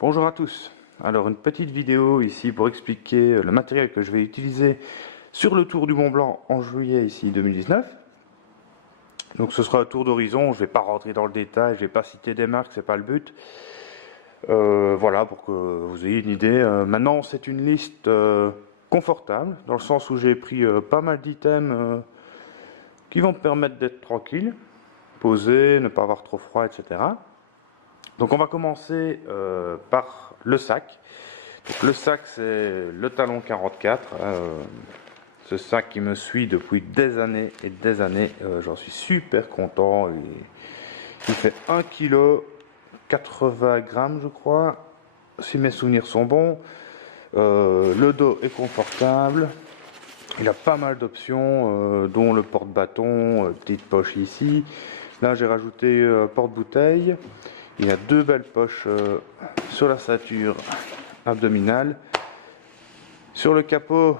Bonjour à tous. Alors une petite vidéo ici pour expliquer le matériel que je vais utiliser sur le Tour du Mont Blanc en juillet ici 2019. Donc ce sera un tour d'horizon, je ne vais pas rentrer dans le détail, je ne vais pas citer des marques, c'est pas le but. Voilà pour que vous ayez une idée. Maintenant c'est une liste confortable dans le sens où j'ai pris pas mal d'items qui vont me permettre d'être tranquille, poser, ne pas avoir trop froid, etc. Donc on va commencer par le sac. Donc, le sac c'est le Talon 44. Ce sac qui me suit depuis des années et des années. J'en suis super content. Il fait 1 kg 80 grammes je crois. Si mes souvenirs sont bons. Le dos est confortable. Il a pas mal d'options, dont le porte-bâton, petite poche ici. Là j'ai rajouté porte-bouteille. Il y a deux belles poches sur la ceinture abdominale. Sur le capot,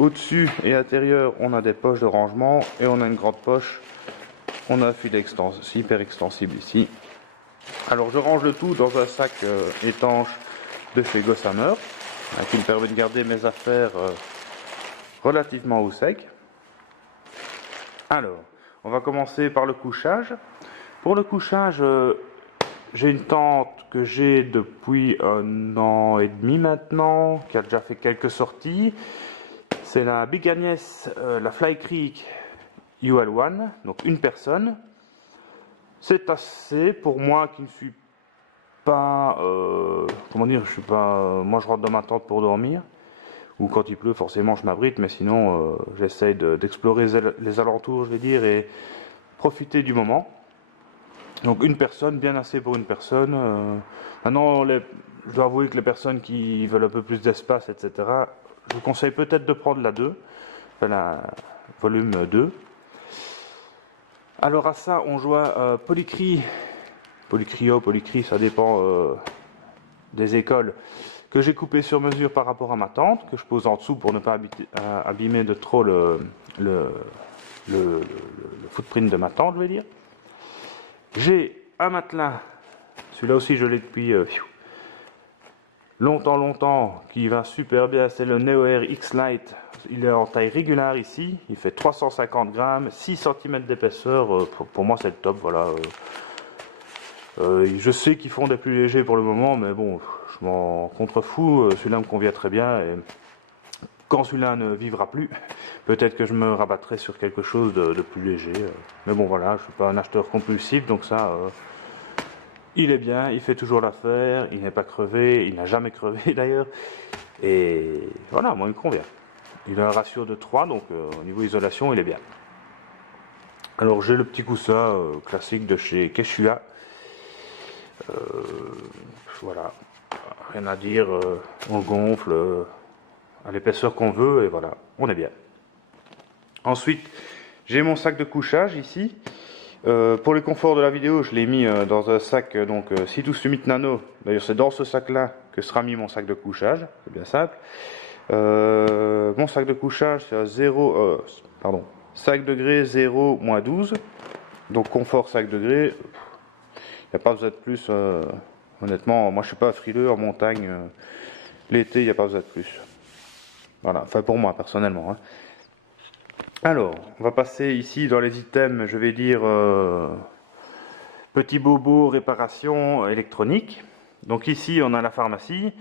au-dessus et à l'intérieur, on a des poches de rangement et on a une grande poche. On a un fil hyper extensible ici. Alors je range le tout dans un sac étanche de chez Gossamer, qui me permet de garder mes affaires relativement au sec. Alors, on va commencer par le couchage. Pour le couchage, j'ai une tente que j'ai depuis 1 an et demi maintenant, qui a déjà fait quelques sorties. C'est la Big Agnès, la Fly Creek UL1, donc une personne. C'est assez pour moi qui ne suis pas, comment dire, je suis pas, moi je rentre dans ma tente pour dormir, ou quand il pleut forcément je m'abrite, mais sinon j'essaye d'explorer les alentours, je vais dire, et profiter du moment. Donc une personne, bien assez pour une personne. Maintenant, je dois avouer que les personnes qui veulent un peu plus d'espace, etc., je vous conseille peut-être de prendre la 2, enfin la volume 2. Alors à ça, on joint Polycry, ça dépend des écoles, que j'ai coupé sur mesure par rapport à ma tente, que je pose en dessous pour ne pas abîmer de trop le footprint de ma tente, je vais dire. J'ai un matelas, celui-là aussi je l'ai depuis longtemps, qui va super bien, c'est le Neo Air X Lite. Il est en taille régulière ici, il fait 350 grammes, 6 cm d'épaisseur, pour moi c'est le top, voilà. Je sais qu'ils font des plus légers pour le moment, mais bon, je m'en contrefous, celui-là me convient très bien, et quand celui-là ne vivra plus, peut-être que je me rabattrai sur quelque chose de plus léger. Mais bon voilà, je suis pas un acheteur compulsif, donc ça, il est bien, il fait toujours l'affaire, il n'est pas crevé, il n'a jamais crevé d'ailleurs. Et voilà, moi il me convient. Il a un ratio de 3, donc au niveau isolation, il est bien. Alors j'ai le petit coussin classique de chez Quechua. Voilà, rien à dire, on gonfle à l'épaisseur qu'on veut et voilà, on est bien. Ensuite, j'ai mon sac de couchage ici. Pour le confort de la vidéo, je l'ai mis dans un sac donc Citus Summit Nano. D'ailleurs, c'est dans ce sac-là que sera mis mon sac de couchage. C'est bien simple. Mon sac de couchage, c'est à 5 degrés 0, moins 12. Donc confort 5 degrés. Il n'y a pas besoin de plus. Honnêtement, moi je suis pas frileux en montagne. L'été, il n'y a pas besoin de plus. Voilà, enfin pour moi personnellement. Hein. Alors, on va passer ici dans les items, je vais dire petit bobo, réparation électronique. Donc ici, on a la pharmacie.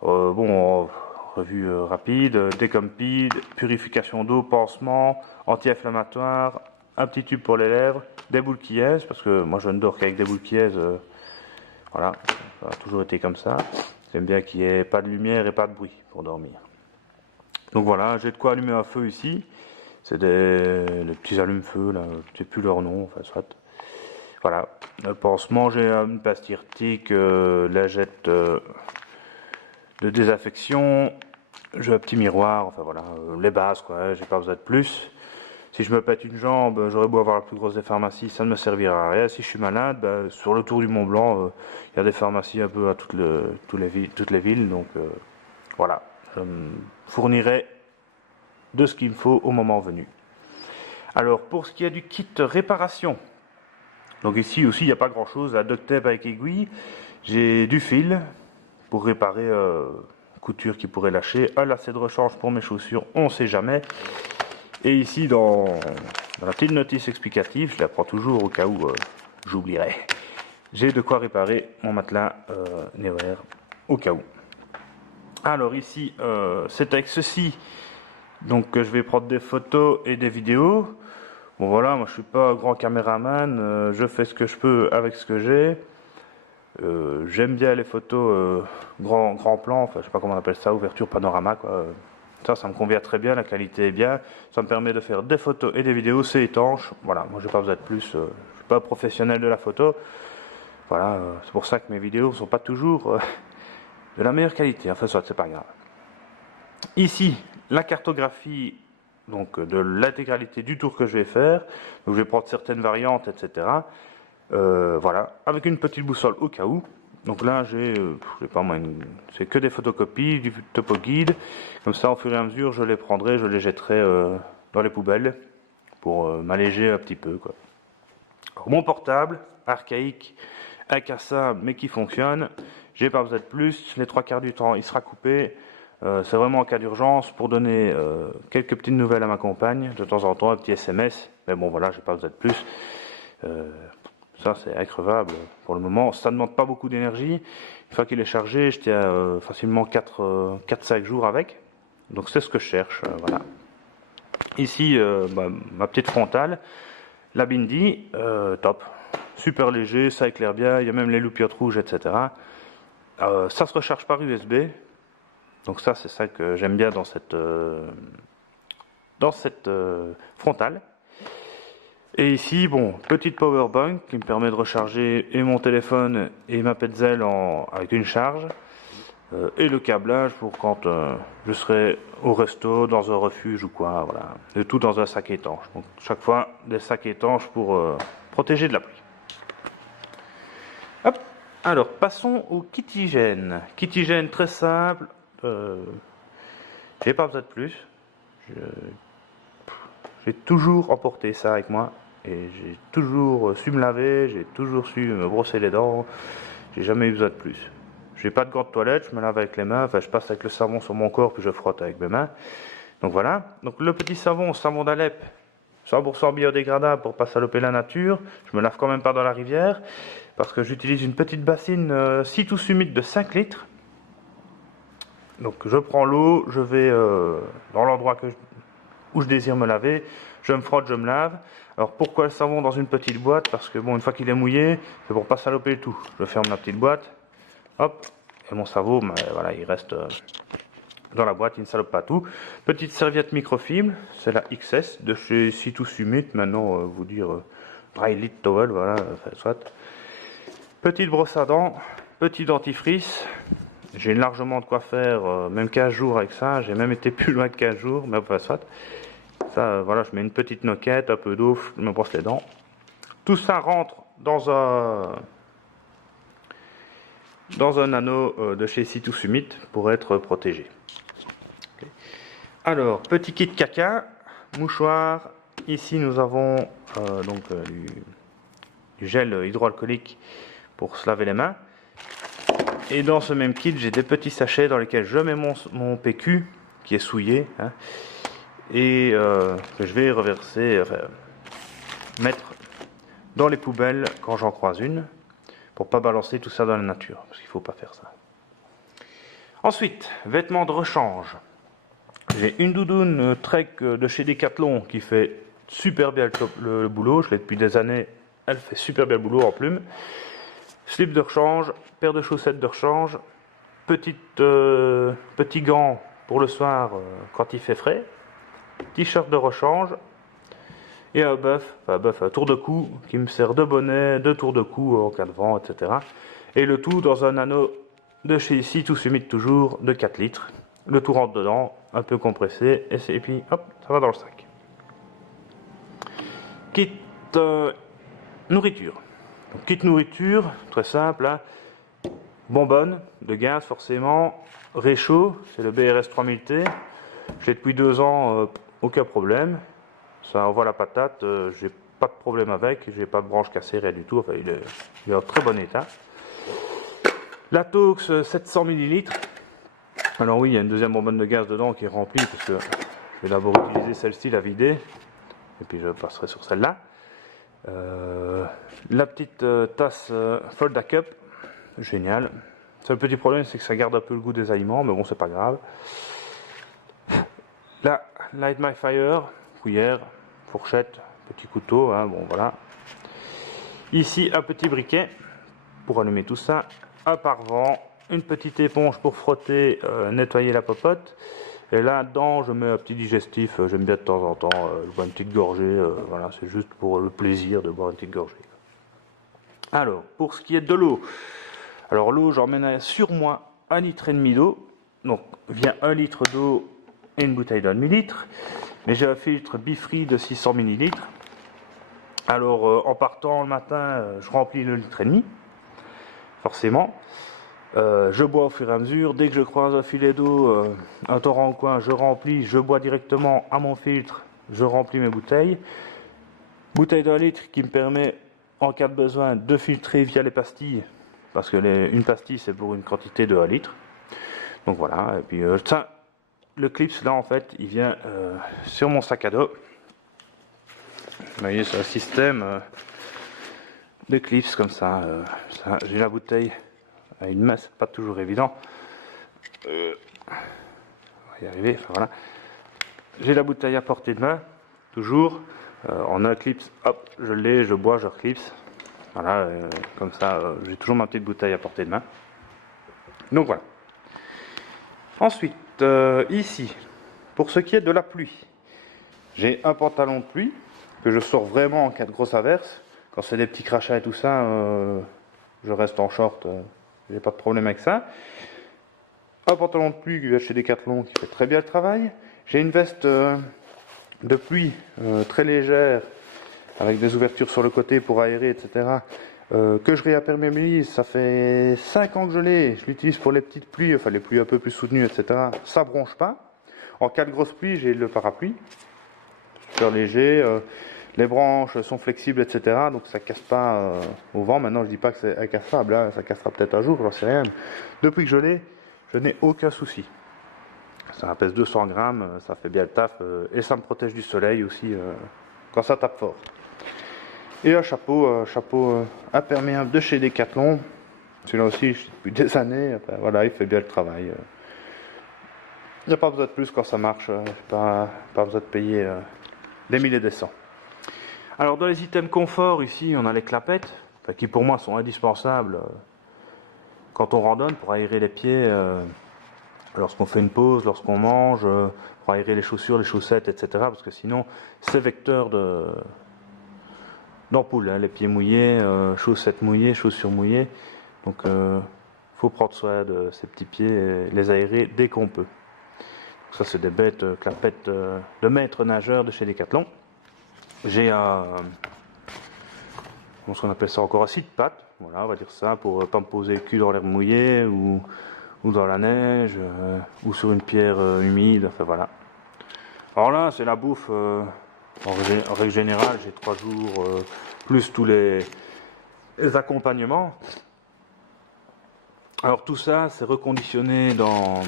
Bon, revue rapide, décompide, purification d'eau, pansement, anti-inflammatoire, un petit tube pour les lèvres, des boules qui aisent, parce que moi je ne dors qu'avec des boules qui aisent. Voilà, ça a toujours été comme ça. J'aime bien qu'il n'y ait pas de lumière et pas de bruit pour dormir. Donc voilà, j'ai de quoi allumer un feu ici. C'est des petits allume-feu, là, je sais plus leur nom, enfin soit. Voilà, le pansement, j'ai une pastille tique, lingette de désaffection, j'ai un petit miroir, enfin voilà, les bases quoi, j'ai pas besoin de plus. Si je me pète une jambe, j'aurais beau avoir la plus grosse des pharmacies, ça ne me servira à rien. Si je suis malade, ben, sur le tour du Mont Blanc, il y a des pharmacies un peu à toutes les villes, donc voilà, je me fournirai de ce qu'il me faut au moment venu. Alors pour ce qui est du kit réparation, donc ici aussi il n'y a pas grand chose, la duct tape avec aiguille, j'ai du fil, pour réparer couture qui pourrait lâcher, un lacet de rechange pour mes chaussures, on ne sait jamais. Et ici dans la petite notice explicative, je la prends toujours au cas où j'oublierai, j'ai de quoi réparer mon matelas Neoair au cas où. Alors ici c'est avec ceci donc que je vais prendre des photos et des vidéos. Bon voilà, moi je suis pas un grand caméraman, je fais ce que je peux avec ce que j'ai. J'aime bien les photos grand plan, enfin je sais pas comment on appelle ça, ouverture panorama quoi. Ça me convient très bien, la qualité est bien, ça me permet de faire des photos et des vidéos, c'est étanche. Voilà, moi j'ai pas besoin de plus, je suis pas professionnel de la photo. Voilà, c'est pour ça que mes vidéos sont pas toujours de la meilleure qualité, enfin soit c'est pas grave. Ici, la cartographie donc de l'intégralité du tour que je vais faire. Donc je vais prendre certaines variantes, etc. Voilà, avec une petite boussole au cas où. Donc là, j'ai pas moi, c'est que des photocopies, du topo guide. Comme ça, au fur et à mesure, je les prendrai, je les jetterai dans les poubelles pour m'alléger un petit peu, quoi. Alors, mon portable, archaïque, incassable, mais qui fonctionne. J'ai pas besoin de plus. Les 3 quarts du temps, il sera coupé. C'est vraiment en cas d'urgence pour donner quelques petites nouvelles à ma compagne, de temps en temps, un petit SMS. Mais bon, voilà, j'ai pas besoin de plus. Ça, c'est increvable pour le moment. Ça ne demande pas beaucoup d'énergie. Une fois qu'il est chargé, je tiens facilement 4-5 jours avec. Donc, c'est ce que je cherche. Voilà. Ici, ma petite frontale, la Bindi, top. Super léger, ça éclaire bien. Il y a même les loupiottes rouges, etc. Ça se recharge par USB. Donc ça, c'est ça que j'aime bien dans cette frontale. Et ici, bon, petite power bank qui me permet de recharger et mon téléphone et ma Petzl avec une charge. Et le câblage pour quand je serai au resto, dans un refuge ou quoi, voilà. Le tout dans un sac étanche. Donc chaque fois, des sacs étanches pour protéger de la pluie. Hop. Alors, passons au kitigène. Kitigène très simple. J'ai pas besoin de plus. J'ai toujours emporté ça avec moi et j'ai toujours su me laver, j'ai toujours su me brosser les dents. J'ai jamais eu besoin de plus. J'ai pas de gants de toilette, je me lave avec les mains, enfin je passe avec le savon sur mon corps puis je frotte avec mes mains. Donc voilà. Donc le petit savon d'Alep, 100% biodégradable pour pas saloper la nature. Je me lave quand même pas dans la rivière parce que j'utilise une petite bassine Citus humide de 5 litres. Donc je prends l'eau, je vais dans l'endroit où je désire me laver, je me frotte, je me lave. Alors pourquoi le savon dans une petite boîte? Parce que bon, une fois qu'il est mouillé, c'est pour pas saloper le tout. Je ferme la petite boîte, hop, et mon savon, voilà, il reste dans la boîte, il ne salope pas tout. Petite serviette microfibre, c'est la XS de chez Citus Humide, maintenant vous dire dry lit towel, voilà, soit. Petite brosse à dents, petit dentifrice. J'ai largement de quoi faire, même 15 jours avec ça. J'ai même été plus loin de 15 jours, mais enfin, soit. Ça, voilà, je mets une petite noquette, un peu d'eau, je me brosse les dents. Tout ça rentre dans un anneau de chez Citus Humide pour être protégé. Okay. Alors, petit kit caca, mouchoir. Ici, nous avons du gel hydroalcoolique pour se laver les mains. Et dans ce même kit, j'ai des petits sachets dans lesquels je mets mon PQ qui est souillé, hein, et que je vais reverser, mettre dans les poubelles quand j'en croise une, pour pas balancer tout ça dans la nature, parce qu'il faut pas faire ça. Ensuite, vêtements de rechange. J'ai une doudoune Trek de chez Decathlon qui fait super bien le boulot, je l'ai depuis des années, elle fait super bien le boulot en plume. Slip de rechange, paire de chaussettes de rechange, petit gant pour le soir quand il fait frais, t-shirt de rechange et un un tour de cou qui me sert de bonnet, de tour de cou en cas de vent, etc. Et le tout dans un anneau de chez ici, tout humide toujours, de 4 litres. Le tout rentre dedans, un peu compressé, et puis hop, ça va dans le sac. Kit nourriture. Donc, kit nourriture, très simple, hein. Bonbonne de gaz forcément, réchaud, c'est le BRS 3000T. J'ai depuis 2 ans, aucun problème. Ça envoie la patate, j'ai pas de problème avec, j'ai pas de branche cassée, rien du tout. Enfin, il est en très bon état. La Tox 700 ml. Alors oui, il y a une deuxième bonbonne de gaz dedans qui est remplie parce que je vais d'abord utiliser celle-ci, la vider, et puis je passerai sur celle-là. La petite tasse Folda Cup, génial. Le petit problème, c'est que ça garde un peu le goût des aliments, mais bon, c'est pas grave. La Light My Fire, cuillère, fourchette, petit couteau, hein, bon voilà. Ici, un petit briquet pour allumer tout ça, un pare-vent, une petite éponge pour frotter, nettoyer la popote. Et là-dedans, je mets un petit digestif, j'aime bien de temps en temps, je bois une petite gorgée, voilà, c'est juste pour le plaisir de boire une petite gorgée. Alors, pour ce qui est de l'eau, alors l'eau, j'emmène sur moi 1,5 litre d'eau, donc vient 1 litre d'eau et une bouteille d'1 demi-litre, mais j'ai un filtre Bifree de 600 ml. Alors, en partant le matin, je remplis le litre et demi, forcément. Je bois au fur et à mesure. Dès que je croise un filet d'eau, un torrent au coin, je remplis, je bois directement à mon filtre, je remplis mes bouteilles. Bouteille d'1 litre qui me permet, en cas de besoin, de filtrer via les pastilles, parce que une pastille c'est pour une quantité de 1 litre. Donc voilà, et puis ça, le clips là en fait, il vient sur mon sac à dos. Vous voyez, c'est un système de clips comme ça. J'ai la bouteille. Une main, c'est pas toujours évident. On va y arriver. Enfin, voilà. J'ai la bouteille à portée de main, toujours. En un clips, hop, je l'ai, je bois, je reclipse. Voilà, comme ça, j'ai toujours ma petite bouteille à portée de main. Donc voilà. Ensuite, ici, pour ce qui est de la pluie, j'ai un pantalon de pluie que je sors vraiment en cas de grosse averse. Quand c'est des petits crachats et tout ça, je reste en short. J'ai pas de problème avec ça. Un pantalon de pluie qui vient chez Decathlon qui fait très bien le travail. J'ai une veste de pluie très légère avec des ouvertures sur le côté pour aérer, etc. Que je réimperméabilise. Ça fait 5 ans que je l'ai. Je l'utilise pour les petites pluies, enfin les pluies un peu plus soutenues, etc. Ça bronche pas. En cas de grosse pluie, j'ai le parapluie. Super léger. Les branches sont flexibles, etc. Donc ça casse pas au vent. Maintenant, je dis pas que c'est incassable. Hein. Ça cassera peut-être un jour, j'en sais rien. Depuis que je l'ai, je n'ai aucun souci. Ça pèse 200 grammes, ça fait bien le taf. Et ça me protège du soleil aussi quand ça tape fort. Et un chapeau imperméable de chez Decathlon. Celui-là aussi, je depuis des années. Enfin, voilà, il fait bien le travail. Il n'y a pas besoin de plus quand ça marche. Pas besoin de payer des milliers et des cents. Alors dans les items confort, ici on a les clapettes, qui pour moi sont indispensables quand on randonne pour aérer les pieds, lorsqu'on fait une pause, lorsqu'on mange, pour aérer les chaussures, les chaussettes, etc. Parce que sinon c'est vecteur d'ampoule, hein, les pieds mouillés, chaussettes mouillées, chaussures mouillées. Donc faut prendre soin de ces petits pieds et les aérer dès qu'on peut. Donc, ça c'est des bêtes clapettes de maître nageur de chez Decathlon. J'ai comment on appelle ça encore, un scie de patte, voilà, on va dire ça, pour pas me poser le cul dans l'herbe mouillée ou dans la neige ou sur une pierre humide, enfin voilà. Alors là, c'est la bouffe, en règle générale, j'ai 3 jours, plus tous les accompagnements. Alors tout ça, c'est reconditionné dans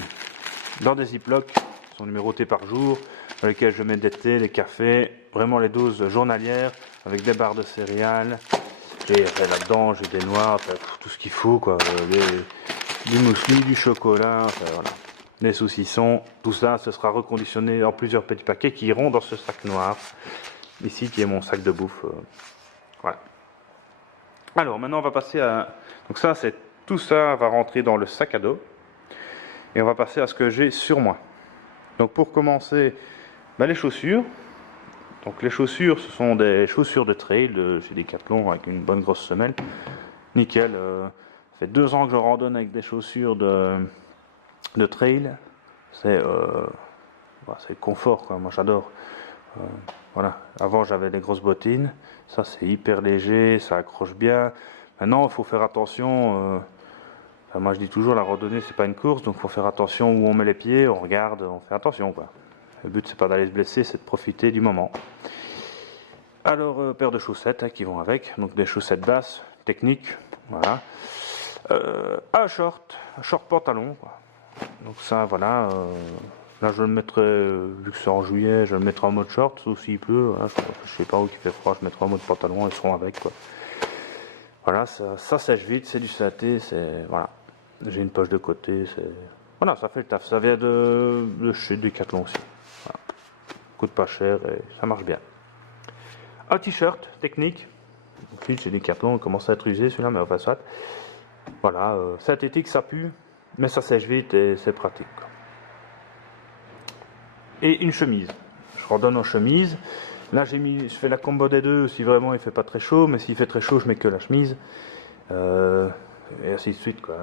des ziplocs, qui sont numérotés par jour, dans lesquels je mets des thés, des cafés, vraiment les doses journalières, avec des barres de céréales. Et là-dedans, j'ai des noix, enfin, tout ce qu'il faut, quoi. Du muesli, du chocolat, enfin, voilà. Les saucissons, tout ça, ce sera reconditionné en plusieurs petits paquets qui iront dans ce sac noir, ici, qui est mon sac de bouffe. Voilà. Alors, maintenant, on va passer à... Donc ça, tout ça va rentrer dans le sac à dos. Et on va passer à ce que j'ai sur moi. Donc, pour commencer... les chaussures. Donc les chaussures, ce sont des chaussures de trail chez Decathlon avec une bonne grosse semelle. Nickel. Ça fait 2 ans que je randonne avec des chaussures de trail. C'est le confort, quoi. Moi j'adore. Voilà. Avant j'avais des grosses bottines. Ça c'est hyper léger, ça accroche bien. Maintenant il faut faire attention. Moi je dis toujours la randonnée c'est pas une course, donc il faut faire attention où on met les pieds, on regarde, on fait attention, quoi. Le but c'est pas d'aller se blesser, c'est de profiter du moment. Alors paire de chaussettes qui vont avec, donc des chaussettes basses, techniques, voilà. Un short pantalon, quoi. Donc ça, voilà. Là, je le mettrai, vu que c'est en juillet, je le mettrai en mode short, sauf s'il pleut. Hein, je sais pas où il fait froid, je mettrai en mode pantalon, ils seront avec, quoi. Voilà, ça sèche vite, c'est du saté, c'est voilà. J'ai une poche de côté, c'est voilà, ça fait le taf. Ça vient de chez Decathlon aussi. Voilà. Coûte pas cher et ça marche bien. Un t-shirt technique. Puis chez Decathlon, il commence à être usé celui-là, mais enfin soit. Voilà, synthétique, ça pue, mais ça sèche vite et c'est pratique, quoi. Et une chemise. Je redonne en chemise. Là, je fais la combo des deux si vraiment il fait pas très chaud, mais s'il fait très chaud, je mets que la chemise. Et ainsi de suite, quoi.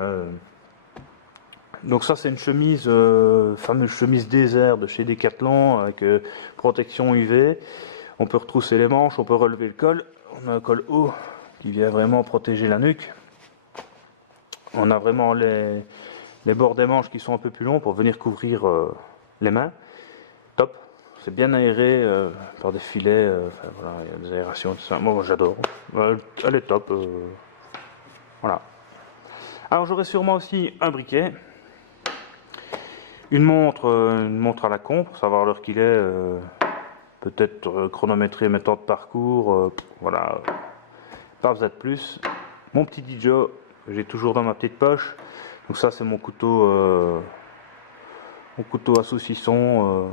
Donc ça, c'est une chemise, fameuse chemise désert de chez Decathlon avec protection UV. On peut retrousser les manches, on peut relever le col. On a un col haut qui vient vraiment protéger la nuque. On a vraiment les bords des manches qui sont un peu plus longs pour venir couvrir les mains. Top. C'est bien aéré par des filets. Enfin, voilà, il y a des aérations, tout ça. Moi, j'adore. Elle est top. Voilà. Alors, j'aurai sûrement aussi un briquet. Une montre à la con pour savoir l'heure qu'il est. Peut-être chronométrer mes temps de parcours. Voilà. Pas besoin de plus. Mon petit Dijo que j'ai toujours dans ma petite poche. Donc ça, c'est mon couteau à saucisson.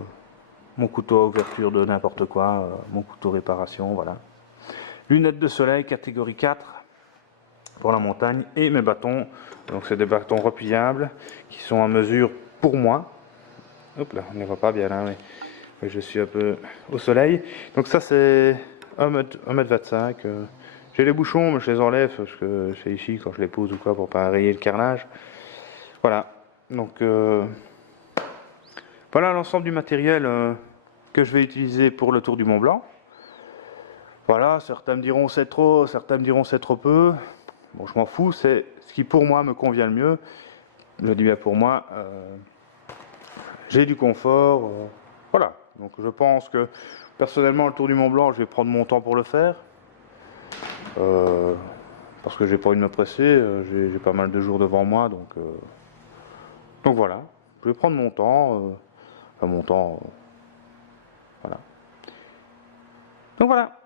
Mon couteau à ouverture de n'importe quoi, mon couteau réparation, voilà. Lunettes de soleil catégorie 4 pour la montagne et mes bâtons. Donc c'est des bâtons repliables qui sont à mesure pour moi. Hop là, on ne les voit pas bien là, mais je suis un peu au soleil. Donc ça c'est 1m25. J'ai les bouchons, mais je les enlève parce que c'est ici quand je les pose ou quoi pour pas rayer le carrelage. Voilà. Donc voilà l'ensemble du matériel que je vais utiliser pour le Tour du Mont Blanc. Voilà, certains me diront c'est trop, certains me diront c'est trop peu. Bon, je m'en fous, c'est ce qui pour moi me convient le mieux. Je dis bien pour moi, j'ai du confort. Voilà, donc je pense que personnellement le Tour du Mont Blanc, je vais prendre mon temps pour le faire. Parce que j'ai pas envie de me presser, j'ai pas mal de jours devant moi, donc voilà, je vais prendre mon temps, voilà. Donc voilà.